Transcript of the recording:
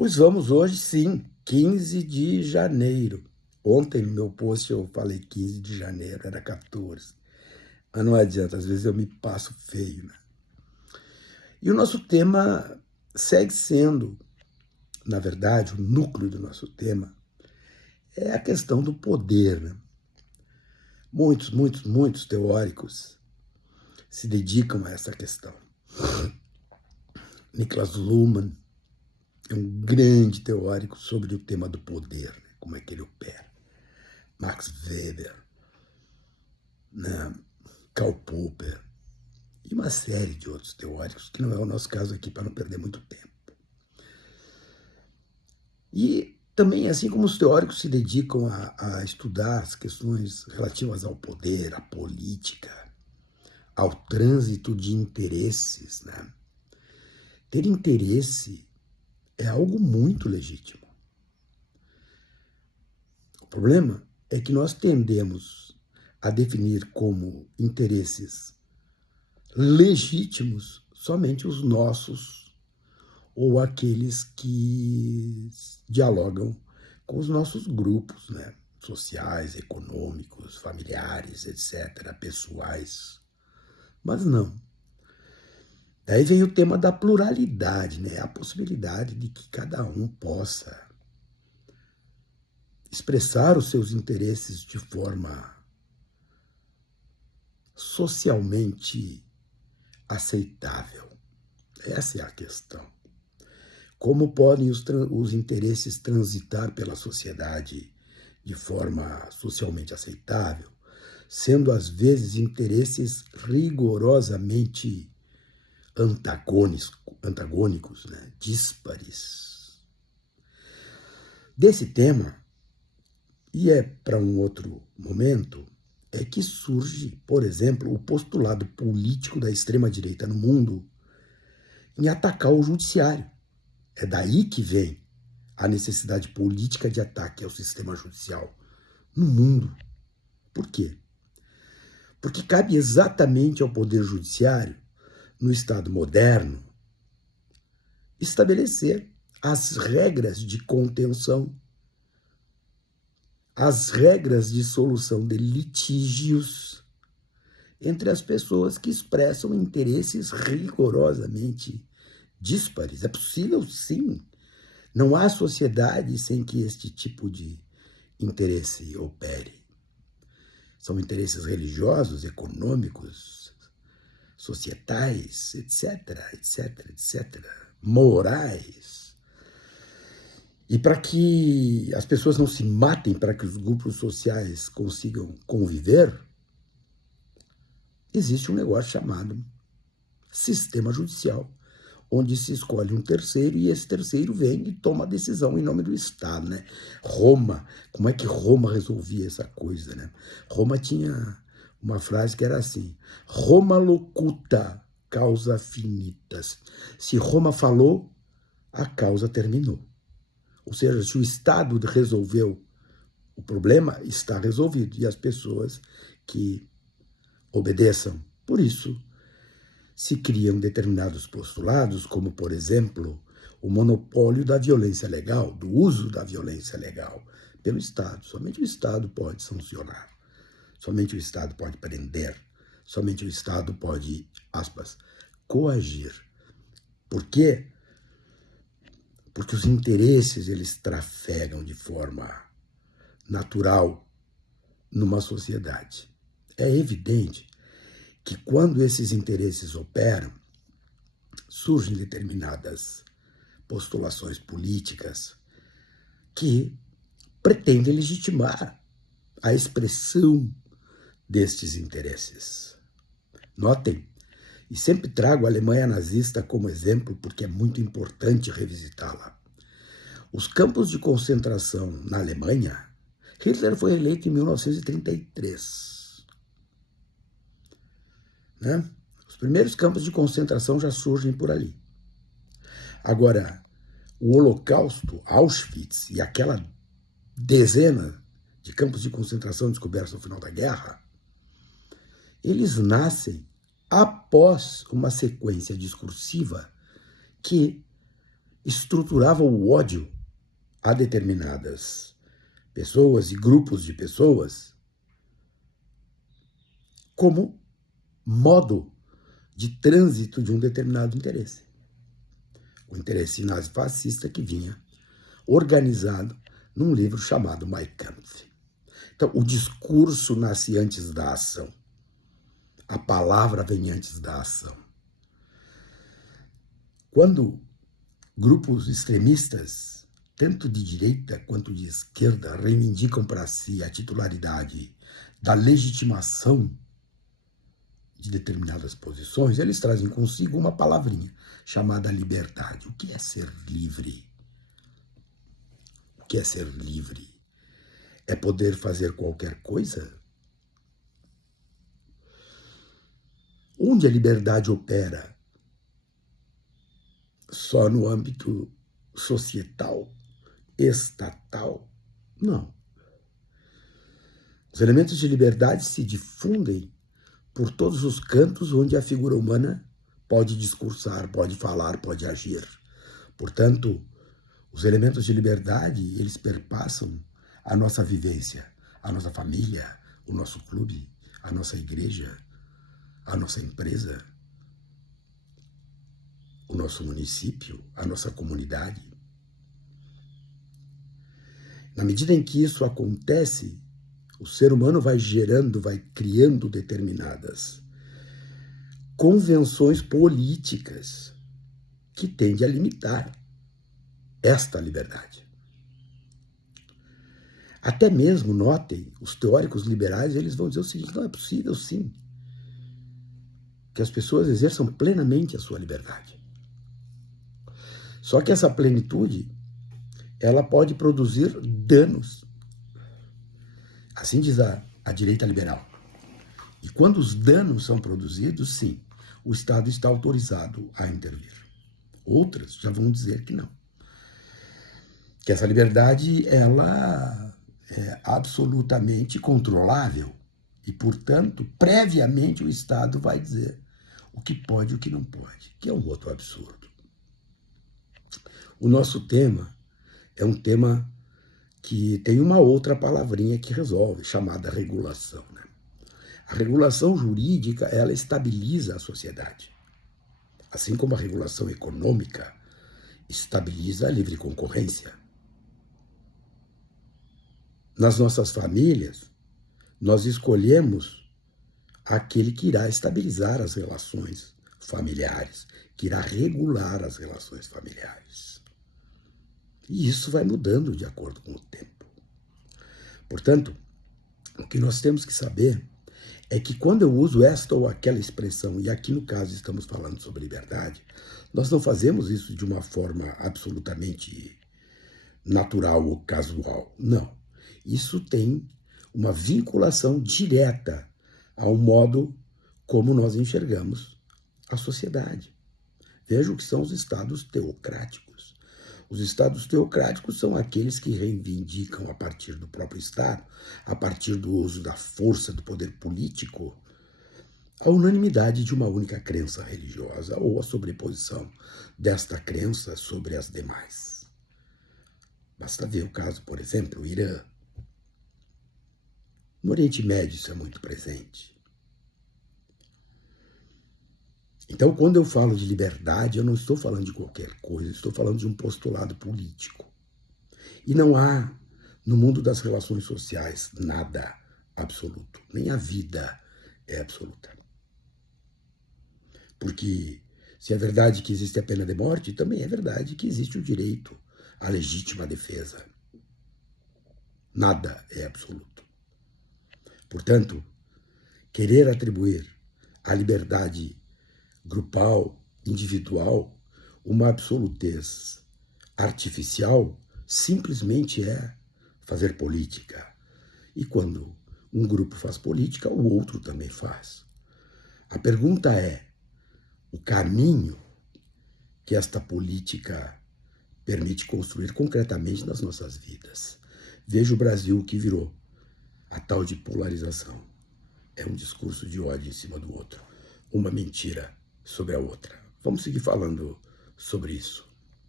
Pois vamos hoje, sim, 15 de janeiro. Ontem no meu post eu falei 15 de janeiro, era 14. Mas não adianta, às vezes eu me passo feio, né? E o nosso tema segue sendo, na verdade, o núcleo do nosso tema é a questão do poder, né? Muitos teóricos se dedicam a essa questão. Niklas Luhmann é um grande teórico sobre o tema do poder, né? Como é que ele opera. Max Weber, né? Karl Popper e uma série de outros teóricos, que não é o nosso caso aqui para não perder muito tempo. E também, assim como os teóricos se dedicam a estudar as questões relativas ao poder, à política, ao trânsito de interesses, né? Ter interesse é algo muito legítimo. O problema é que nós tendemos a definir como interesses legítimos somente os nossos ou aqueles que dialogam com os nossos grupos, né? Sociais, econômicos, familiares, etc., pessoais. Mas não. Daí vem o tema da pluralidade, né? A possibilidade de que cada um possa expressar os seus interesses de forma socialmente aceitável. Essa é a questão. Como podem os interesses transitar pela sociedade de forma socialmente aceitável, sendo às vezes interesses rigorosamente antagônicos, né? Díspares. Desse tema, e é para um outro momento, é que surge, por exemplo, o postulado político da extrema-direita no mundo em atacar o judiciário. É daí que vem a necessidade política de ataque ao sistema judicial no mundo. Por quê? Porque cabe exatamente ao Poder Judiciário, no Estado moderno, estabelecer as regras de contenção, as regras de solução de litígios entre as pessoas que expressam interesses rigorosamente díspares. É possível, sim. Não há sociedade sem que este tipo de interesse opere. São interesses religiosos, econômicos, societais, etc., morais. E para que as pessoas não se matem, para que os grupos sociais consigam conviver, existe um negócio chamado sistema judicial, onde se escolhe um terceiro e esse terceiro vem e toma a decisão em nome do Estado, né? Roma, como é que Roma resolvia essa coisa, né? Roma tinha uma frase que era assim: Roma locuta, causa finitas. Se Roma falou, a causa terminou. Ou seja, se o Estado resolveu o problema, está resolvido. E as pessoas que obedeçam. Por isso, se criam determinados postulados, como, por exemplo, o monopólio da violência legal, do uso da violência legal pelo Estado. Somente o Estado pode sancionar, somente o Estado pode prender, somente o Estado pode, aspas, coagir. Por quê? Porque os interesses, eles trafegam de forma natural numa sociedade. É evidente que quando esses interesses operam, surgem determinadas postulações políticas que pretendem legitimar a expressão destes interesses. Notem, e sempre trago a Alemanha nazista como exemplo porque é muito importante revisitá-la. Os campos de concentração na Alemanha, Hitler foi eleito em 1933. Né? Os primeiros campos de concentração já surgem por ali. Agora, o Holocausto, Auschwitz e aquela dezena de campos de concentração descobertos no final da guerra, eles nascem após uma sequência discursiva que estruturava o ódio a determinadas pessoas e grupos de pessoas como modo de trânsito de um determinado interesse. O interesse nazifascista que vinha organizado num livro chamado Mein Kampf. Então, o discurso nasce antes da ação. A palavra vem antes da ação. Quando grupos extremistas, tanto de direita quanto de esquerda, reivindicam para si a titularidade da legitimação de determinadas posições, eles trazem consigo uma palavrinha chamada liberdade. O que é ser livre? O que é ser livre? É poder fazer qualquer coisa? Onde a liberdade opera? Só no âmbito societal, estatal? Não. Os elementos de liberdade se difundem por todos os cantos onde a figura humana pode discursar, pode falar, pode agir. Portanto, os elementos de liberdade, eles perpassam a nossa vivência, a nossa família, o nosso clube, a nossa igreja, a nossa empresa, o nosso município, a nossa comunidade. Na medida em que isso acontece, o ser humano vai gerando, vai criando determinadas convenções políticas que tendem a limitar esta liberdade. Até mesmo, notem, os teóricos liberais, eles vão dizer o seguinte: não é possível, sim, que as pessoas exerçam plenamente a sua liberdade. Só que essa plenitude, ela pode produzir danos. Assim diz a direita liberal. E quando os danos são produzidos, sim, o Estado está autorizado a intervir. Outras já vão dizer que não. Que essa liberdade, ela é absolutamente controlável. E, portanto, previamente o Estado vai dizer o que pode e o que não pode, que é um outro absurdo. O nosso tema é um tema que tem uma outra palavrinha que resolve, chamada regulação, né? A regulação jurídica, ela estabiliza a sociedade. Assim como a regulação econômica estabiliza a livre concorrência. Nas nossas famílias, nós escolhemos aquele que irá estabilizar as relações familiares, que irá regular as relações familiares. E isso vai mudando de acordo com o tempo. Portanto, o que nós temos que saber é que quando eu uso esta ou aquela expressão, e aqui no caso estamos falando sobre liberdade, nós não fazemos isso de uma forma absolutamente natural ou casual. Não. Isso tem uma vinculação direta ao modo como nós enxergamos a sociedade. Veja o que são os estados teocráticos. Os estados teocráticos são aqueles que reivindicam a partir do próprio Estado, a partir do uso da força do poder político, a unanimidade de uma única crença religiosa ou a sobreposição desta crença sobre as demais. Basta ver o caso, por exemplo, o Irã. No Oriente Médio isso é muito presente. Então, quando eu falo de liberdade, eu não estou falando de qualquer coisa, estou falando de um postulado político. E não há, no mundo das relações sociais, nada absoluto. Nem a vida é absoluta. Porque se é verdade que existe a pena de morte, também é verdade que existe o direito à legítima defesa. Nada é absoluto. Portanto, querer atribuir à liberdade grupal, individual, uma absolutez artificial, simplesmente é fazer política. E quando um grupo faz política, o outro também faz. A pergunta é: o caminho que esta política permite construir concretamente nas nossas vidas? Veja o Brasil que virou a tal de polarização. É um discurso de ódio em cima do outro, uma mentira sobre a outra. Vamos seguir falando sobre isso.